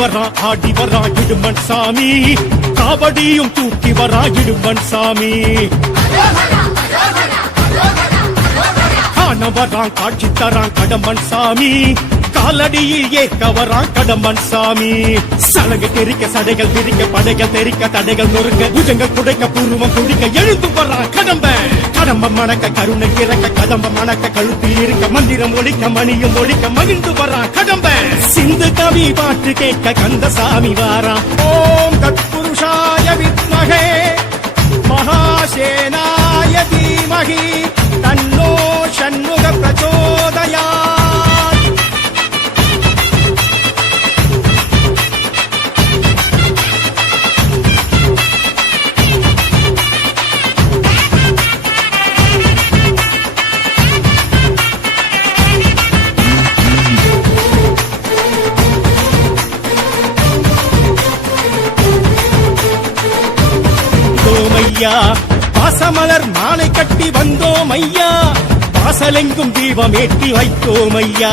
வரா ஆடி வரா இடுமன் சாமி, காவடியும் தூக்கி வரா இடுமன் சாமி. காண வரான் காட்சி தரான் கடம்பன் சாமி, காலடியில் ஏற்க வரான் கடம்பன் சாமி. சலகை தெரிக்க சடைகள் திரிக்க படைகள் தெரிக்க தடைகள் நொறுக்க புஜங்கள் குடைக்க பூர்வம் குடிக்க எழுந்து வரான் கடம்பன். கடம்பம் மணக்க கருணை இறக்க கடம்பம் மணக்க கழுத்தில் இருக்க மந்திரம் ஒழிக்க மணியும் ஒழிக்க மகிழ்ந்து வரான் கடம்பன். சிந்து கவி பாட்டு கேட்க கந்தசாமி வாரான். ஓம் தத்புருஷாய வித்மகே மகாசேனாய தீமகி தன்னோ ஷண்முக பிரச்சோதயாத். பாசமலர் மாலை கட்டி வந்தோம் ஐயா, வாசலெங்கும் தீபம் ஏற்றி வைத்தோம் ஐயா.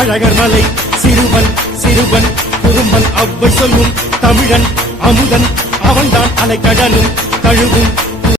அழகர் மலை சிறுவன் சிறுவன் குறும்பன் அவ்வை சொல்லும் தமிழன் அமுதன் அவன்தான் அலைக்கடலும் தழுவும்